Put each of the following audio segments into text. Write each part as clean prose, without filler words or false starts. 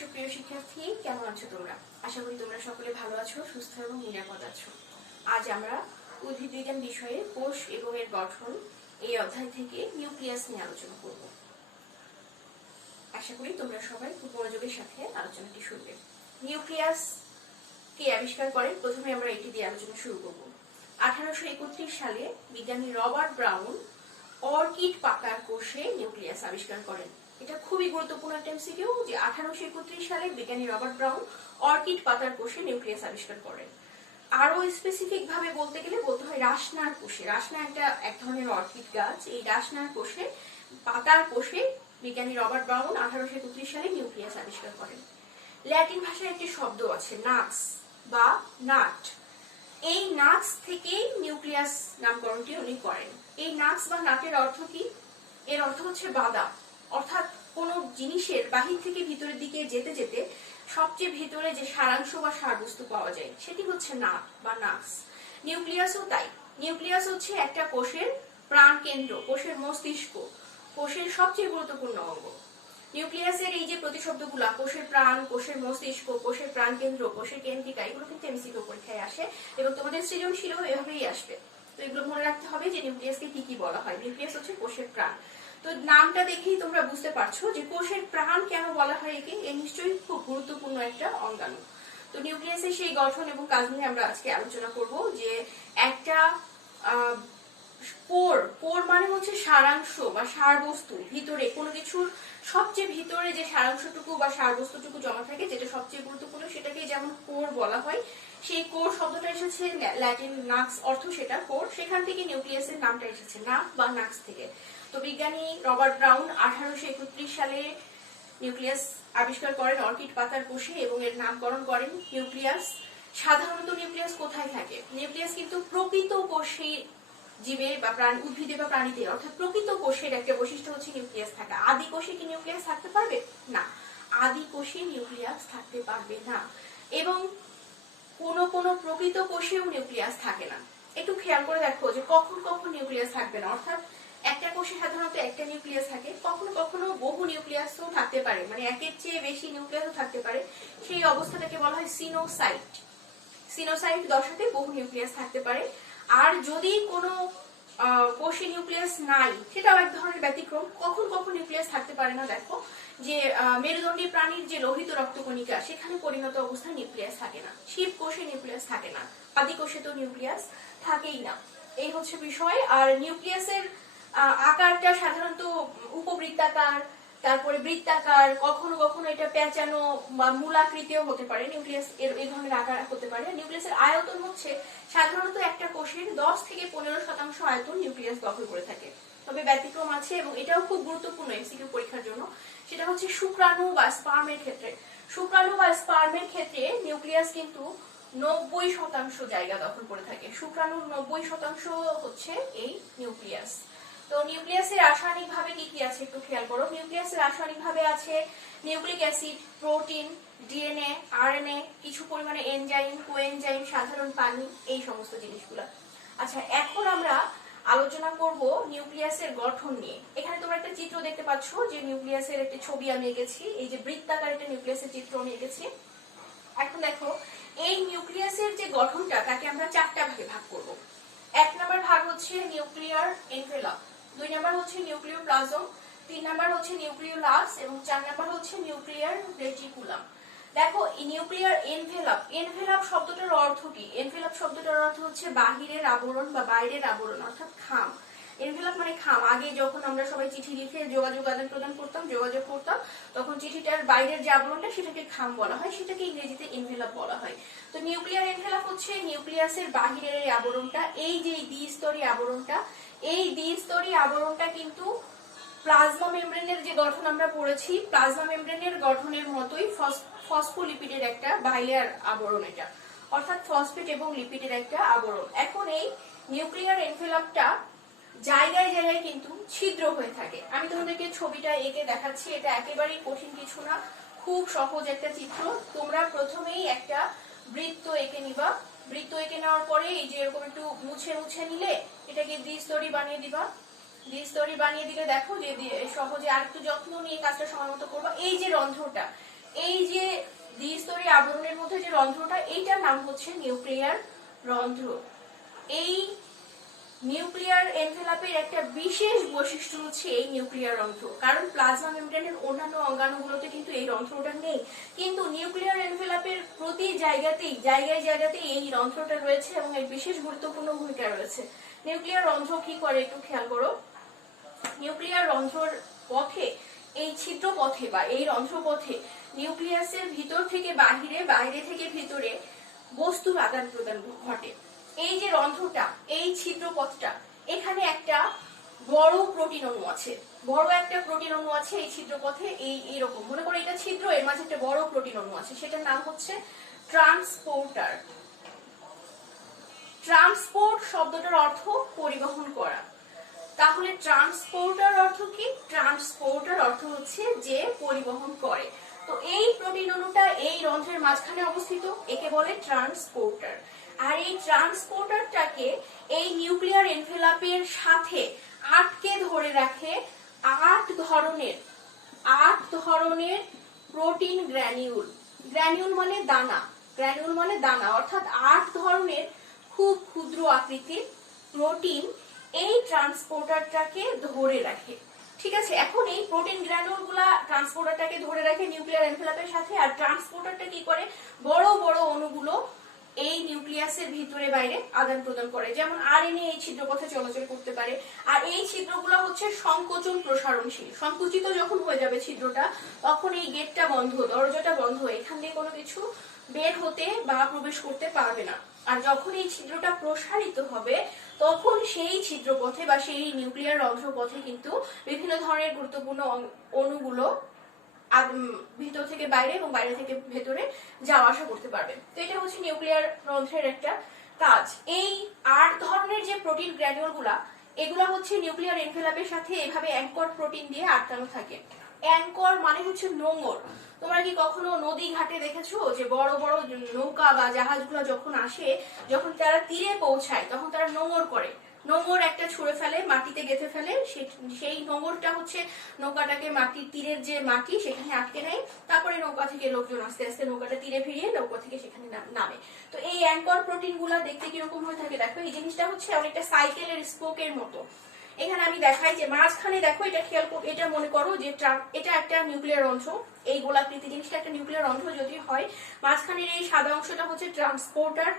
সুপ্রিয় শিক্ষার্থী, কেমন আছো তোমরা? আশা করি তোমরা সকলে ভালো আছো, সুস্থ এবং নিরাপদ আছো। আজ আমরা উদ্ভিদ বিজ্ঞান বিষয়ে কোষ এবং এর গঠন এই অধ্যায় থেকে নিউক্লিয়াস নিয়ে আলোচনা করব। আশা করি তোমরা সবাই খুব মনোযোগের সাথে আলোচনাটি শুনবে। নিউক্লিয়াস কে আবিষ্কার করেন? প্রথমে আমরা এটি দিয়ে আলোচনা শুরু করব। 1831 সালে বিজ্ঞানী রবার্ট ব্রাউন অর্কিড পাতার কোষে নিউক্লিয়াস আবিষ্কার করেন। এটা খুবই গুরুত্বপূর্ণ একটা এমসিকিউ যে 1831 সালে বিজ্ঞানী রবার্ট ব্রাউন অর্কিড পাতার কোষে নিউক্লিয়াস আবিষ্কার করেন। আরো স্পেসিফিক ভাবে বলতে গেলে বলতে হয় রাশনার কোষে। রাশনা এক ধরনের অর্কিড গাছ। এই রাশনার কোষে পাতার কোষে বিজ্ঞানী রবার্ট ব্রাউন 1831 সালে নিউক্লিয়াস আবিষ্কার করেন। ল্যাটিন ভাষায় একটি শব্দ আছে নাক্স বা নাট। এই নাক্স থেকেই নিউক্লিয়াস নামকরণটি উনি করেন। এই নাক্স বা নাটের অর্থ কি? এর অর্থ হচ্ছে বাধা, অর্থাৎ কোন জিনিসের বাহির থেকে ভিতরের দিকে যেতে যেতে সবচেয়ে ভিতরে যে সারাংশ বা সারবস্তু পাওয়া যায় সেটি হচ্ছে নাট বা নাক্স। নিউক্লিয়াসও তাই। নিউক্লিয়াস হচ্ছে একটা কোষের প্রাণ কেন্দ্র, কোষের মস্তিষ্ক, কোষের সবচেয়ে গুরুত্বপূর্ণ অঙ্গ। নিউক্লিয়াসের এই যে প্রতিশব্দগুলা কোষের প্রাণ, কোষের মস্তিষ্ক, কোষের প্রাণ কেন্দ্র, কোষের কেন্দ্রিকা, এগুলো কিন্তু এমসিকিউ পরীক্ষায় আসে এবং তোমাদের সৃজনশীলও এভাবেই আসবে। তো এগুলো মনে রাখতে হবে যে নিউক্লিয়াসকে কি কি বলা হয়। নিউক্লিয়াস হচ্ছে কোষের প্রাণ। তো নামটা দেখেই তোমরা বুঝতে পারছো যে কোষের প্রাণ কেন বলা হয় একে। এ নিশ্চয়ই খুব গুরুত্বপূর্ণ একটা অঙ্গাণু। তো নিউক্লিয়াসের সেই গঠন এবং কাজ নিয়ে আমরা আজকে আলোচনা করব। যে একটা কোর মানে হচ্ছে সারাংশ বা সারবস্তু, ভিতরে কোনো কিছুর সবচেয়ে ভিতরে যে সারাংশটুকু বা সারবস্তুটুকু জমা থাকে যেটা সবচেয়ে গুরুত্বপূর্ণ সেটাকে যেমন কোর বলা হয়। সেই কোর শব্দটা এসেছে ল্যাটিন নাক্স, অর্থ সেটা কোর। সেখান থেকে নিউক্লিয়াসের নামটা এসেছে নাক বা নাক্স থেকে। তো বিজ্ঞানী রবার্ট ব্রাউন 1831 সালে নিউক্লিয়াস আবিষ্কার করেন অর্কিড পাতার কোষে এবং এর নামকরণ করেন নিউক্লিয়াস। সাধারণত নিউক্লিয়াস কোথায় থাকে? নিউক্লিয়াস কিন্তু প্রকৃত কোষে, জীবে বা উদ্ভিদে বা প্রাণীতে, অর্থাৎ প্রকৃত কোষের একটা বৈশিষ্ট্য হচ্ছে নিউক্লিয়াস থাকা। আদি কোষে কি নিউক্লিয়াস থাকতে পারবে? না, আদি কোষে নিউক্লিয়াস থাকতে পারবে না। এবং কোন প্রকৃত কোষেও নিউক্লিয়াস থাকে না। একটু খেয়াল করে দেখো যে কখন কখন নিউক্লিয়াস থাকবে না। অর্থাৎ একটা কোষে সাধারণত একটা নিউক্লিয়াস থাকে, কখনো কখনো বহু নিউক্লিয়াসও থাকতে পারে, মানে একের চেয়ে বেশি নিউক্লিয়াসও থাকতে পারে। সেই অবস্থাটাকে বলা হয় সিনোসাইট। সিনোসাইট দশাতে বহু নিউক্লিয়াস থাকতে পারে। আর যদি কোনো কোষে নিউক্লিয়াস নাই, সেটাও এক ধরনের ব্যতিক্রম। কখন কখন নিউক্লিয়াস থাকতে পারে না দেখো, যে মেরুদণ্ডী প্রাণীর যে লোহিত রক্তকণিকা সেখানে পরিণত অবস্থায় নিউক্লিয়াস থাকে না। শিব কোষে নিউক্লিয়াস থাকে না, আদি কোষে তো নিউক্লিয়াস থাকেই না। এই হচ্ছে বিষয়। আর নিউক্লিয়াসের আকারটা সাধারণত উপবৃত্তাকার, তারপরে বৃত্তাকার, কখনো কখনো এটা পেঁচানো বা মূলাকৃতিও হতে পারে। নিউক্লিয়াস এই ধরনের আকার হতে পারে। নিউক্লিয়াসের আয়তন হচ্ছে সাধারণত একটা কোষের 10 থেকে 15% আয়তন নিউক্লিয়াস দখল করে থাকে। তবে ব্যতিক্রম আছে এবং এটাও খুব গুরুত্বপূর্ণ এমসিকিউ পরীক্ষার জন্য। সেটা হচ্ছে শুক্রাণু বা স্পার্মের ক্ষেত্রে। শুক্রাণু বা স্পার্মের ক্ষেত্রে নিউক্লিয়াস কিন্তু 90% জায়গা দখল করে থাকে। শুক্রাণুর 90% হচ্ছে এই নিউক্লিয়াস। তো নিউক্লিয়াসের রাসায়নিক ভাবে কি কি আছে একটু খেয়াল করো। নিউক্লিয়াসের রাসায়নিক ভাবে আছে nucleic acid, protein, DNA, RNA, কিছু পরিমাণে এনজাইম, কোএনজাইম, সাধারণ পানি, এই সমস্ত জিনিসগুলো। আচ্ছা, এখন আমরা আলোচনা করব নিউক্লিয়াসের গঠন নিয়ে। এখানে তোমরা একটা চিত্র দেখতে পাচ্ছ যে নিউক্লিয়াসের একটা ছবি আমি এঁকেছি। এই যে বৃত্তাকার একটা নিউক্লিয়াসের চিত্র আমি এঁকেছি। এখন দেখো এই নিউক্লিয়াসের যে গঠনটা তাকে আমরা 4টা ভাগে ভাগ করব। 1 নম্বর ভাগ হচ্ছে নিউক্লিয়ার এনভেলপ, 2 নম্বর হচ্ছে নিউক্লিওপ্লাজম, 3 নম্বর হচ্ছে নিউক্লিওলাস এবং 4 নম্বর হচ্ছে নিউক্লিয়ার রেটিকুলাম। দেখো এই নিউক্লিয়ার এনভেলপ, এনভেলপ শব্দটার অর্থ কি? এনভেলপ শব্দটার অর্থ হচ্ছে বাহিরের আবরণ বা বাইরের আবরণ, অর্থাৎ খাম। এনভেলপ মানে খাম। আগে যখন আমরা সবাই চিঠি লিখে যোগাযোগ আদান প্রদান করতাম, যোগাযোগ করতাম, তখন চিঠিটার বাইরের যে আবরণটা সেটাকে খাম বলা হয়, সেটাকে ইংরেজিতে এনভেলপ বলা হয়। তো নিউক্লিয়ার এনভেলপ হচ্ছে নিউক্লিয়াসের বাহিরের এই আবরণটা। এই যে দ্বিস্তরী আবরণটা, এই দ্বিস্তরী আবরণটা কিন্তু প্লাজমা মেমব্রেনের যে গঠন আমরা পড়েছি, প্লাজমা মেমব্রেনের গঠনের মতোই ফসফোলিপিডের একটা বাইলেয়ার আবরণ এটা, অর্থাৎ ফসফেট এবং লিপিডের একটা আবরণ। এখন এই নিউক্লিয়ার এনভেলপটা জায়গায় জায়গায় কিন্তু ছিদ্র হয়ে থাকে। আমি তোমাদেরকে ছবিটা এঁকে দেখাচ্ছি। এটা একেবারেই কঠিন কিছু না, খুব সহজ একটা চিত্র। তোমরা প্রথমেই একটা বৃত্ত এঁকে নিবা। বৃত্ত এঁকে নেওয়ার পরে এই যে এরকম একটু মুছে মুছে নিলে এটাকে দ্বিস্তরী বানিয়ে দিবা। দ্বিস্তরী বানিয়ে দিলে দেখো যে সহজে আর একটু যত্ন নিয়ে কাজটা সময় মতো করবা। এই যে রন্ধ্রটা, এই যে দ্বিস্তরীয় আবরণের মধ্যে যে রন্ধ্রটা, এইটার নাম হচ্ছে নিউক্লিয়ার রন্ধ্র। এই নিউক্লিয়ার এনভেলাপের একটা বিশেষ বৈশিষ্ট্য হচ্ছে এই নিউক্লিয়ার রন্ধ্র, কারণ প্লাজমা মেমব্রেনের অন্যান্য অঙ্গাণুগুলোতে কিন্তু এই রন্ধ্রটা নেই, কিন্তু নিউক্লিয়ার এনভেলাপের প্রতি জায়গাতেই এই রন্ধ্রটা রয়েছে এবং এর বিশেষ গুরুত্বপূর্ণ ভূমিকা রয়েছে। নিউক্লিয়ার রন্ধ্র কি করে একটু খেয়াল করো। নিউক্লিয়ার রন্ধ্রর পথে, এই ছিদ্র পথে বা এই রন্ধ্র পথে নিউক্লিয়াসের ভিতর থেকে বাহিরে, বাইরে থেকে ভিতরে বস্তুর আদান প্রদান ঘটে। এই যে রন্ধ্রটা, এই ছিদ্র পথটা, এখানে একটা বড় প্রোটিন অণু আছে, এই ছিদ্র পথে। এইরকম মনে করো এটা ছিদ্র, এর মাঝে একটা বড় প্রোটিন অণু আছে, সেটার নাম হচ্ছে ট্রান্সপোর্টার। ট্রান্সপোর্ট শব্দটার অর্থ পরিবহন করা। তাহলে ট্রান্সপোর্টার অর্থ কি? ট্রান্সপোর্টার অর্থ হচ্ছে যে পরিবহন করে। তো এই প্রোটিন অণুটা এই রন্ধ্রের মাঝখানে অবস্থিত, একে বলে ট্রান্সপোর্টার। আর এই ট্রান্সপোর্টারটাকে এই নিউক্লিয়ার এনভেলাপের সাথে আটকে ধরে রাখে আট ধরনের প্রোটিন গ্র্যানিউল। গ্র্যানিউল মানে দানা, অর্থাৎ 8 ধরনের খুব ক্ষুদ্র আকৃতির প্রোটিন এই ট্রান্সপোর্টারটাকে ধরে রাখে। ঠিক আছে, এখন এই প্রোটিন গ্র্যানুল গুলা ট্রান্সপোর্টারটাকে ধরে রাখে নিউক্লিয়ার এনভেলাপের সাথে, আর ট্রান্সপোর্টারটা কি করে? বড় বড় অণুগুলো এই নিউক্লিয়াসের ভিতরে বাইরে আদান প্রদান করে, যেমন আরএনএ এই ছিদ্রপথে চলাচল করতে পারে। আর এই ছিদ্রগুলো হচ্ছে সংকোচন প্রসারণশীল। সংকুচিত যখন হয়ে যাবে ছিদ্রটা, তখন এই গেটটা বন্ধ, দরজাটা বন্ধ, এখান দিয়ে কোনো কিছু বের হতে বা প্রবেশ করতে পারবে না। আর যখন এই ছিদ্রটা প্রসারিত হবে, তখন সেই ছিদ্রপথে বা সেই নিউক্লিয়ার রন্ধ্রপথে কিন্তু বিভিন্ন ধরনের গুরুত্বপূর্ণ অণুগুলো ভিতর থেকে বাইরে এবং বাইরে থেকে ভেতরে যাওয়া আসা করতে পারবে। তো এটা হচ্ছে নিউক্লিয়ার রন্ধ্রের একটা কাজ। এই 8 ধরনের যে প্রোটিন গ্র্যানিউল গুলা, এগুলা হচ্ছে নিউক্লিয়ার এনভেলাপের সাথে এভাবে অ্যাঙ্কর প্রোটিন দিয়ে আটকানো থাকে। অ্যাঙ্কর মানে হচ্ছে নোঙর। তোমরা কি কখনো নদী ঘাটে দেখেছো যে বড় বড় নৌকা বা জাহাজগুলো যখন আসে, যখন তারা তীরে পৌঁছায়, তখন তারা নোঙর করে, নোঙর একটা ছুঁড়ে ফেলে, মাটিতে গেঁথে ফেলে, সেই নোঙরটা হচ্ছে নৌকাটাকে মাটির তীরের যে মাটি সেখানে আটকে নেয়। তারপরে নৌকা থেকে লোকজন আস্তে আস্তে নৌকাটা তীরে ফিরিয়ে নৌকা থেকে সেখানে নামে। তো এই অ্যাঙ্কর প্রোটিন গুলা দেখতে কিরকম হয়ে থাকে দেখো। এই জিনিসটা হচ্ছে অনেকটা সাইকেলের স্পোকের মতো। এখানে আমি দেখাই যে মাঝখানে দেখো, এটা খেয়াল, এটা মনে করো যে এটা একটা নিউক্লিয়ার রন্ধ্র, এই গোলাকৃতি জিনিসটা একটা নিউক্লিয়ার রন্ধ্র যদি হয়, মাঝখানের এই সাদা অংশটা হচ্ছে ট্রান্সপোর্টার।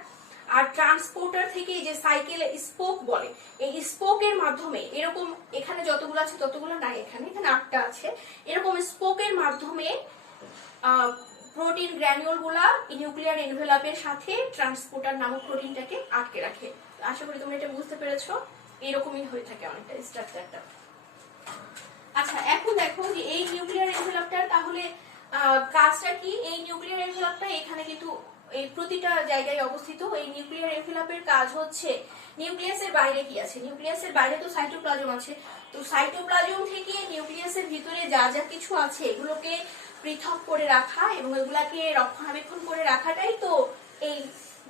আর ট্রান্সপোর্টার থেকে যে সাইকেলে স্পোক বলে, এই স্পোকের মাধ্যমে এরকম, এখানে যতগুলো আছে ততগুলো নাই, এখানে 8টা আছে, এরকম স্পোকের মাধ্যমে প্রোটিন গ্র্যানিউল গুলা নিউক্লিয়ার এনভেলাপের সাথে ট্রান্সপোর্টার নামক প্রোটিনটাকে আটকে রাখে। আশা করি তোমরা এটা বুঝতে পেরেছো। এরকমই হয়ে থাকে অনেকটা স্ট্রাকচারটা। আচ্ছা, এখন দেখো যে এই নিউক্লিয়ার এনভেলাপটার তাহলে কাজটা কি। এই নিউক্লিয়ার এনভেলাপটা এখানে কিন্তু এই প্রতিটা জায়গায় অবস্থিত। এই নিউক্লিয়ার এনভেলাপের কাজ হচ্ছে, নিউক্লিয়াসের বাইরে কি আছে? নিউক্লিয়াসের বাইরে তো সাইটোপ্লাজম আছে। তো সাইটোপ্লাজম থেকে নিউক্লিয়াসের ভিতরে যা যা কিছু আছে এগুলোকে পৃথক করে রাখা এবং এগুলাকে রক্ষণাবেক্ষণ করে রাখাটাই তো এই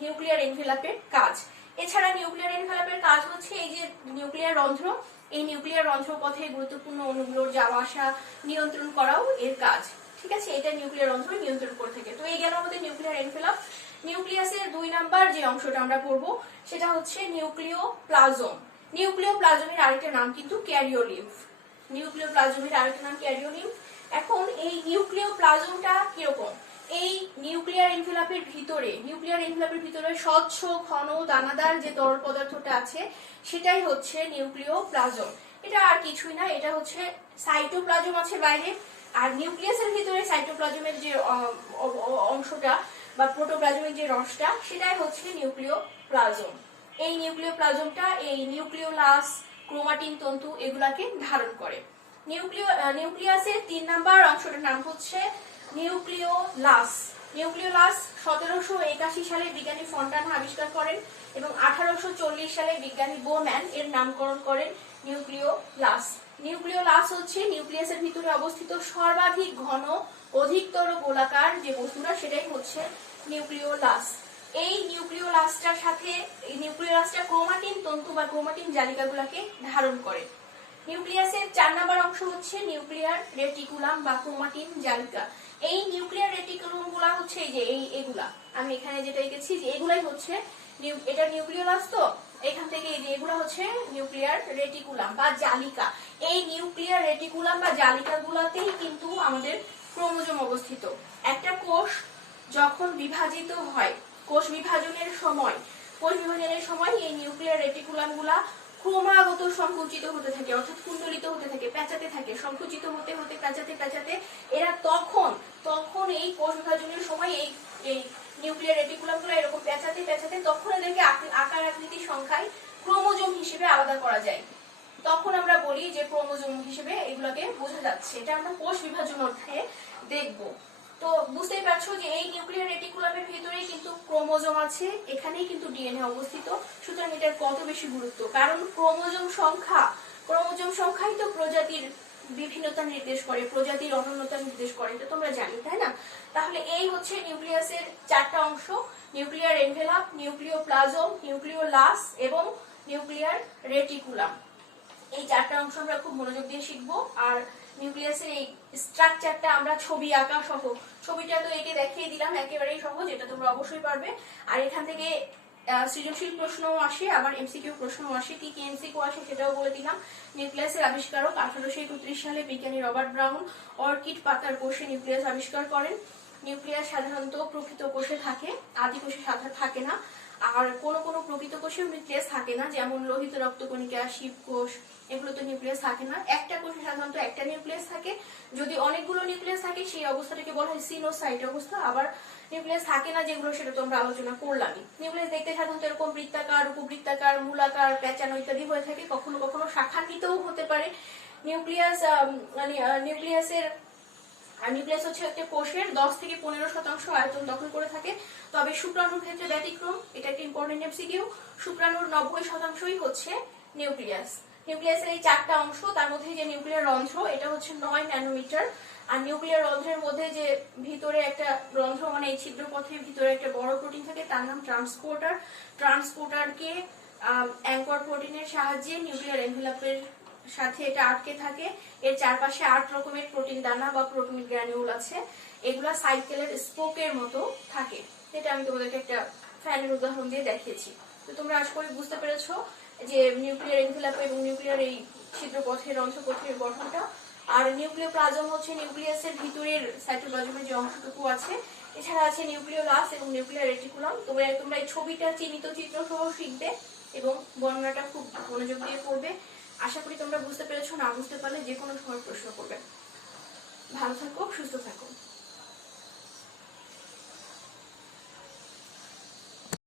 নিউক্লিয়ার এনভেলাপের কাজ। এছাড়া নিউক্লিয়ার এনভেলাপের কাজ হচ্ছে এই যে নিউক্লিয়ার রন্ধ্র, এই নিউক্লিয়ার রন্ধ্র পথে গুরুত্বপূর্ণ অণুগুলোর যাওয়া আসা নিয়ন্ত্রণ করাও এর কাজ। ঠিক আছে, এটা নিউক্লিয়ার রন্ধ্র নিয়ন্ত্রণ করে থাকে। তো এই গেল আমাদের নিউক্লিয়ার এনভেলাপ। নিউক্লিয়াসের 2 নাম্বার যে অংশটা আমরা পড়বো সেটা হচ্ছে নিউক্লিওপ্লাজম। নিউক্লিওপ্লাজমের আরেকটা নাম কিন্তু ক্যারিওলিম্ফ। নিউক্লিওপ্লাজমের আরেকটা নাম ক্যারিওলিম্ফ। এখন এই নিউক্লিওপ্লাজমটা কিরকম? এই নিউক্লিয়ার এনভেলাপের ভিতরে স্বচ্ছ ঘন দানাদার যে তরল পদার্থটা আছে সেটাই হচ্ছে নিউক্লিওপ্লাজম। এটা আর কিছুই না, এটা হচ্ছে সাইটোপ্লাজম আছে বাইরে, আর নিউক্লিয়াসের ভিতরে সাইটোপ্লাজমের যে অংশটা বা প্রোটোপ্লাজমের যে রসটা, সেটাই হচ্ছে নিউক্লিওপ্লাজম। এই নিউক্লিওপ্লাজমটা এই নিউক্লিওলাস, ক্রোমাটিন তন্তু এগুলাকে ধারণ করে। নিউক্লিয়াসের 3 নাম্বার অংশটার নাম হচ্ছে নিউক্লিওলাস। নিউক্লিওলাস 1781 সালে বিজ্ঞানী ফন্টানা আবিষ্কার করেন এবং 1840 সালে বিজ্ঞানী বোম্যান এর নামকরণ করেন নিউক্লিওলাস। নিউক্লিওলাস হচ্ছে নিউক্লিয়াসের ভিতরে অবস্থিত সর্বাধিক ঘন, অধিকতর গোলাকার যে বস্তুটা, সেটাই হচ্ছে নিউক্লিওলাস। এই নিউক্লিওলাসটার সাথে, এই নিউক্লিওলাসটা ক্রোমাটিন তন্তু বা ক্রোমাটিন জালিকাগুলোকে ধারণ করে। নিউক্লিয়াসের 4 নম্বর অংশ হচ্ছে নিউক্লিয়ার রেটিকুলাম বা ক্রোমাটিন জালিকা। এই নিউক্লিয়ার রেটিকুলাম গুলা হচ্ছে এই যে এগুলা আমি এখানে যেটা এঁকেছি যে এগুলাই হচ্ছে এটা নিউক্লিওলাস, তো এখান থেকে এই যে এগুলা হচ্ছে নিউক্লিয়ার রেটিকুলাম বা জালিকা। এই নিউক্লিয়ার রেটিকুলাম বা জালিকা গুলাতেই কিন্তু আমাদের ক্রোমোজোম অবস্থিত। একটা কোষ যখন বিভাজিত হয়, কোষ বিভাজনের সময় এই নিউক্লিয়ার রেটিকুলাম গুলা ক্রমাগত সংকুচিত হতে থাকে, অর্থাৎ কুণ্ডলিত হতে থাকে, পেঁচাতে থাকে, সংকুচিত হতে হতে পেঁচাতে এরা তখন এই কোষ বিভাজনের সময় এই নিউক্লিয়ার রেটিকুলাম গুলো এরকম পেঁচাতে তখন এদেরকে আকার আকৃতি সংখ্যায় ক্রোমোজোম হিসেবে আলাদা করা যায়। তখন আমরা বলি যে ক্রোমোজোম হিসেবে এগুলোকে বোঝা যাচ্ছে। এটা আমরা কোষ বিভাজন অধ্যায়ে দেখবো। তো বুঝতেই পারছো যে এই নিউক্লিয়ার রেটিকুলামের ভিতরেই কিন্তু ক্রোমোজোম আছে, এখানেই কিন্তু ডিএনএ অবস্থিত। সুতরাং এটার কত বেশি গুরুত্ব, কারণ ক্রোমোজোম সংখ্যাই তো প্রজাতির বিভিন্নতা নির্দেশ করে, প্রজাতির অনন্যতা নির্দেশ করে, এটা তোমরা জানি তাই না? তাহলে এই হচ্ছে নিউক্লিয়াসের 4টা অংশ, নিউক্লিয়ার এনভেলাপ, নিউক্লিওপ্লাজম, নিউক্লিওলাস এবং নিউক্লিয়ার রেটিকুলাম। এই 4টা অংশ আমরা খুব মনোযোগ দিয়ে শিখবো। আর নিউক্লিয়াসের এই স্ট্রাকচারটা আমরা ছবি আঁকা সহ, ছবিটা তো এঁকে দেখিয়ে দিলাম একেবারেই সহজ, এটা তোমরা অবশ্যই পারবে। আর এখান থেকে সৃজনশীল প্রশ্নও আসে, আবার এমসিকিউ প্রশ্নও আসে। কি কি এমসিকিউ আসে সেটাও বলে দিলাম। নিউক্লিয়াসের আবিষ্কারক 1831 সালে বিজ্ঞানী রবার্ট ব্রাউন অর্কিড পাতার কোষে নিউক্লিয়াস আবিষ্কার করেন। নিউক্লিয়াস সাধারণত প্রকৃত কোষে থাকে, আদি কোষে সাধারণত থাকে না। আর কোন প্রকৃত কোষেও নিউক্লিয়াস থাকে না, যেমন লোহিত রক্তকণিকা, শিবকোষ, এগুলো তো নিউক্লিয়াস থাকে না। একটা কোষে সাধারণত একটা নিউক্লিয়াস থাকে। যদি অনেকগুলো নিউক্লিয়াস থাকে সেই অবস্থাটাকে বলা হয় সিনোসাইট অবস্থা। আবার নিউক্লিয়াস থাকে না যেগুলো, সেটা তো আমরা আলোচনা করলামই। নিউক্লিয়াস দেখতে সাধারণত এরকম বৃত্তাকার, উপবৃত্তাকার, মূলাকার, পেঁচানো ইত্যাদি হয়ে থাকে, কখনো কখনো শাখান্বিতও হতে পারে। নিউক্লিয়াস হচ্ছে একটা কোষের 10 থেকে 15% আয়তন দখল করে থাকে। তবে শুক্রাণুর ক্ষেত্রে ব্যতিক্রম, এটা একটা ইম্পর্টেন্ট এমসিকিউ। শুক্রাণুর 90%ই হচ্ছে নিউক্লিয়াস। নিউক্লিয়াসের এই 4টা অংশ, তার মধ্যে যে নিউক্লিয়ার রন্ধ্র, এটা হচ্ছে 9 ন্যানোমিটার। আর নিউক্লিয়ার রন্ধ্রের মধ্যে যে ভিতরে একটা রন্ধ্র, মানে এই ছিদ্র পথের ভিতরে একটা বড় প্রোটিন থাকে, তার নাম ট্রান্সপোর্টারকে অ্যাঙ্কর প্রোটিনের সাহায্যে নিউক্লিয়ার এনভেলাপের সাথে এটা আটকে থাকে। এর চারপাশে 8 রকমের প্রোটিন দানা বা প্রোটিন গ্র্যানিউল আছে, এগুলা সাইকেলের স্পোকের মতো থাকে। এটা আমি তোমাদেরকে একটা ফ্যানের উদাহরণ দিয়ে দেখিয়েছি। তো তোমরা আশা করি বুঝতে পেরেছো যে নিউক্লিয়ার এনভেলাপ এবং নিউক্লিয়ার এই ছিদ্রপথের রন্ধ্রপথের গঠনটা। আর নিউক্লিওপ্লাজম হচ্ছে নিউক্লিয়াসের ভিতরের সাইটোপ্লাজমের যে অংশটুকু আছে। এছাড়া আছে নিউক্লিওলাস এবং নিউক্লিয়ার রেটিকুলাম। তোমরা এই ছবিটা চিহ্নিত চিত্র সহ শিখবে এবং বর্ণনাটা খুব মনোযোগ দিয়ে পড়বে। আশা করি তোমরা বুঝতে পেরেছো। না বুঝতে পারলে যে কোনো সময় প্রশ্ন করবে। ভালো থাকো, সুস্থ থাকো।